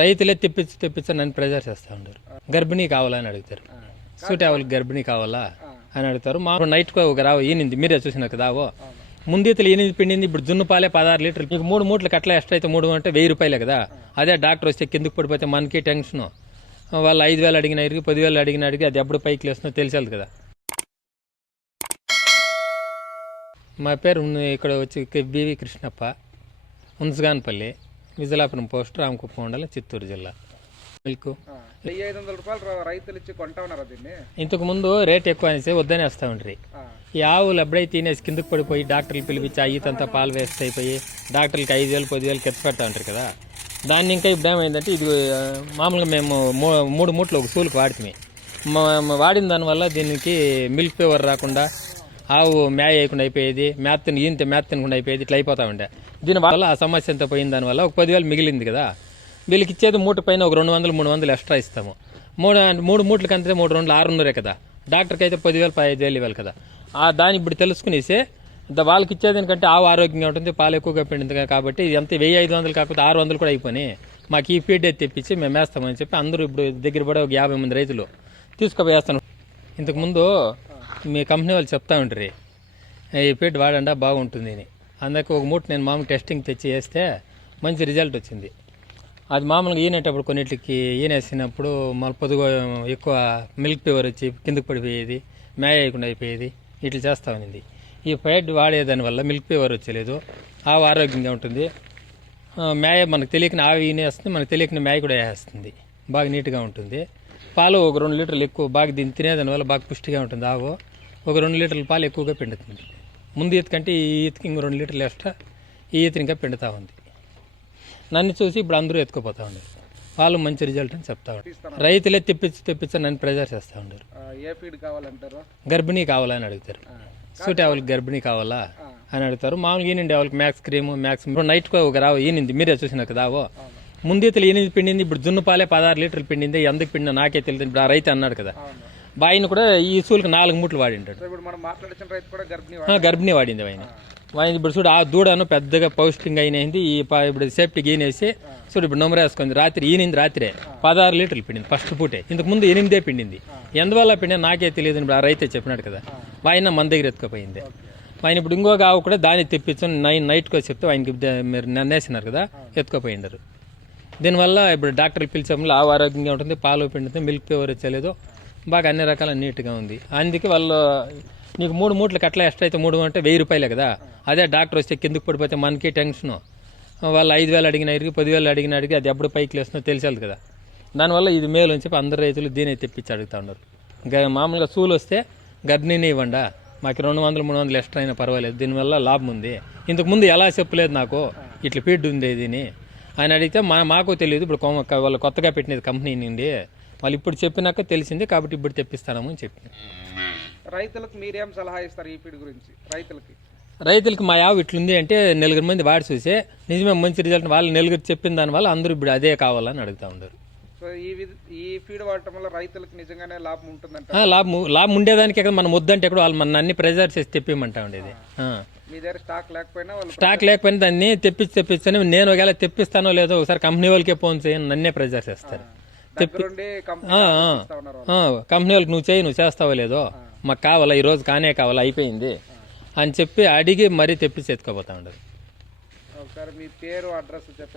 రైతులే తెప్పించి నన్ను ప్రెజర్ చేస్తూ ఉంటారు. గర్భిణీ కావాలని అడుగుతారు. సూటావులకి గర్భిణీ కావాలా అని అడుగుతారు. మా నైట్ ఒక రావు ఈనింది, మీరే చూసిన కదావో ముందీతలు 8 పిండింది. ఇప్పుడు జున్ను పాలే 16 లీటర్లు. మీకు 3 మూటలకు అట్లా ఎక్స్ట్రా అయితే 3 అంటే 1000 రూపాయలే కదా. అదే డాక్టర్ వస్తే కిందకు పడిపోతే మనకి టెన్షన్. వాళ్ళు 5000 అడిగిన 10,000 అడిగిన అది ఎప్పుడు పైకి లేస్తుందో తెలిసేది కదా. మా పేరు ఇక్కడ వచ్చి బివి కృష్ణప్ప, ఉన్స్గాన్పల్లి, విజలాపురం పోస్ట్, రామకుప్పం మండలం, చిత్తూరు జిల్లా. మిల్క్ 1500 రూపాయలు రైతులు ఇచ్చి కొంటా ఉన్నారు. దీన్ని ఇంతకు ముందు రేట్ ఎక్కువ అనేసి వద్దనే వస్తూ ఉంటారు. ఈ ఆవులు ఎప్పుడైతే తినేసి కిందకు పడిపోయి డాక్టర్లు పిలిపించి ఈతంతా పాలు వేస్ట్ అయిపోయి డాక్టర్లకి 5,000 10,000 ఖర్చు పెడతా ఉంటారు కదా. దాన్ని ఇంకా ఇప్పుడు ఏమైందంటే ఇది మామూలుగా మేము 3 మూటలు ఒక సూలుకు వాడితే వాడిన దానివల్ల దీనికి మిల్క్ ఫీవర్ రాకుండా, ఆవు మేయ వేయకుండా అయిపోయేది, మేత తినకుండా అయిపోయేది, ఇట్లా అయిపోతా ఉండే. దీనివల్ల ఆ సమస్య అంతా పోయిన దానివల్ల ఒక 10,000 మిగిలింది కదా. వీళ్ళకి ఇచ్చేది మూట పైన ఒక 200-300 ఎక్స్ట్రా ఇస్తాము. 3 మూటలకి అంతే 3 200 600 కదా. డాక్టర్కి అయితే 10,000 15,000 ఇవ్వాలి కదా. దాన్ని ఇప్పుడు తెలుసుకునేసి వాళ్ళకి ఇచ్చేదానికంటే ఆవు ఆరోగ్యంగా ఉంటుంది, పాలు ఎక్కువగా పిండింది కాబట్టి ఎంత 1500 కాకపోతే 600 కూడా అయిపోయి మాకు ఈ ఫీడ్ అయితే తెప్పించి మేము వేస్తామని చెప్పి అందరూ ఇప్పుడు దగ్గర పడే ఒక 50 మంది రైతులు తీసుకుపోయేస్తాను. ఇంతకుముందు మీ కంపెనీ వాళ్ళు చెప్తా ఉంటారు ఈ ఫీడ్ వాడండా బాగుంటుంది అని. అందుకే ఒక మూట నేను మామూలు టెస్టింగ్ తెచ్చి వేస్తే మంచి రిజల్ట్ వచ్చింది. అది మామూలుగా ఈనేటప్పుడు కొన్నిటికి ఈనేసినప్పుడు మళ్ళీ పొద్దుగా ఎక్కువ మిల్క్ ఫీవర్ వచ్చి కిందకు పడిపోయేది, మేయ వేయకుండా అయిపోయేది, ఇట్లా చేస్తూ ఉంది. ఈ ఫీడ్ వాడేదానివల్ల మిల్క్ ఫీవర్ వచ్చేలేదు, ఆవు ఆరోగ్యంగా ఉంటుంది. మేయ మనకు తెలియని ఆవు ఈనేస్తుంది, మనకు తెలియని మేయ కూడా వేస్తుంది, బాగా నీట్గా ఉంటుంది. పాలు ఒక 2 లీటర్లు ఎక్కువ బాగా దీన్ని తినేదానివల్ల బాగా పుష్టిగా ఉంటుంది. ఆవు ఒక 2 లీటర్ల పాలు ఎక్కువగా పిండుతుంది. ముందు ఈత కంటే ఈ ఈతకి ఇంకో 2 లీటర్లు ఎక్స్ట్రా ఈ ఈత ఇంకా పిండుతూ ఉంది. నన్ను చూసి ఇప్పుడు అందరూ ఎత్తుకుపోతా ఉన్నారు. వాళ్ళు మంచి రిజల్ట్ అని చెప్తా ఉంటారు. రైతులే తెప్పించి నన్ను ప్రెజర్ చేస్తూ ఉంటారు. ఏ ఫీడ్ కావాలంటారు? గర్భిణీ కావాలని అడుగుతారు. సూటావులకి గర్భిణీ కావాలా అని అడుగుతారు. మామూలుగా ఈనండి ఆవులకి మ్యాక్స్ క్రీము, మ్యాక్స్ నైట్ ఒక రావు ఈనింది, మీరే చూసిన కదావో ముందీతలు 8 పిండింది. ఇప్పుడు జున్ను పాలే 16 లీటర్లు పిండింది. ఎందుకు పిండినా నాకే తెలియదు. ఇప్పుడు ఆ రైతు అన్నాడు కదా, ఆయన కూడా ఈ సూలుకి 4 మూటలు వాడింటాడు. గర్భిణీ వాడింది ఆయన. ఇప్పుడు చూడు ఆ దూడను పెద్దగా పౌష్టికంగా అయినది. ఇప్పుడు సేఫ్టీ గీనేసి చూడు ఇప్పుడు నొమరేసుకుంది. రాత్రే 16 లీటర్లు పిండింది ఫస్ట్ పూటే. ఇంతకు ముందు 8 పిండింది. ఎందువల్ల పిండి నాకే తెలియదు. ఇప్పుడు ఆ రైతే చెప్పినాడు కదా, ఆయన మన దగ్గర ఎత్తుకుపోయింది. ఆయన ఇప్పుడు ఇంకొక ఆవు కూడా దాన్ని తెప్పించు నైట్కి వచ్చి చెప్తే ఆయనకి మీరు నన్నేసినారు కదా, ఎత్తుకుపోయిండారు. దీనివల్ల ఇప్పుడు డాక్టర్లు పిలిచాము, ఆవు ఆరోగ్యంగా ఉంటుంది, పాలు పిండుతుంది, మిల్క్ ఫీవర్ వచ్చేలేదు, బాగా అన్ని రకాల నీట్గా ఉంది. అందుకే వాళ్ళు నీకు 3 మూటలకు అట్లా ఎక్స్ట్రా అయితే 3 అంటే 1000 రూపాయలే కదా. అదే డాక్టర్ వస్తే కిందకు పడిపోతే మనకి టెన్షన్. వాళ్ళు 5,000 అడిగిన 10,000 అడిగిన అది ఎప్పుడు పైకి లేస్తుందో తెలిసేది కదా. దానివల్ల ఇది మేలు అని చెప్పి అందరు రైతులు దీన్ని తెప్పించి అడుగుతూ ఉన్నారు. మామూలుగా సూలు వస్తే గర్భిణీని ఇవ్వండా, మాకు 200-300 ఎక్స్ట్రా అయినా పర్వాలేదు, దీనివల్ల లాభం ఉంది. ఇంతకు ముందు ఎలా చెప్పలేదు నాకు ఇట్లా ఫీడ్ ఉంది దీని ఆయన అడిగితే మాకు తెలియదు. ఇప్పుడు వాళ్ళు కొత్తగా పెట్టినది కంపెనీ నుండి వాళ్ళు ఇప్పుడు చెప్పినాక తెలిసింది కాబట్టి ఇప్పుడు తెప్పిస్తాము అని చెప్పి. రైతులకు మీరేం సలహా ఇస్తారు ఈ ఫీడ్ గురించి? రైతులకి మా ఆవు ఇట్లుంది అంటే 4 మంది వాడి చూసి నిజమే మంచి రిజల్ట్ వాళ్ళు 4 చెప్పిన దానివల్ల అందరూ ఇప్పుడు అదే కావాలని అడుగుతూ ఉంటారు. సో ఈ ఫీడ్ వాడటం వల్ల రైతులకు నిజంగానే లాభం ఉంటుందంట? లాభం ఉండేదానికి ఎక్కడ మనం వద్దంటే ఎక్కడ వాళ్ళు మన అన్ని ప్రెజర్ చేసి తెప్పిమంటా ఉండేది. మీ దగ్గర స్టాక్ లేకపోయినా దాన్ని తెప్పిస్తాను నేను. ఒకవేళ తెప్పిస్తానో లేదో ఒకసారి కంపెనీ వాళ్ళకే ఫోన్ చేయను, నన్నే ప్రెజర్ చేస్తారు. కంపెనీ వాళ్ళకి నువ్వు చేస్తావో లేదో, మాకు కావాలా ఈరోజు కానే కావాలా అయిపోయింది అని చెప్పి అడిగి మరీ తెప్పించి ఎత్తుకోపోతా ఉండదు. ఒకసారి మీ పేరు అడ్రస్ చెప్పండి.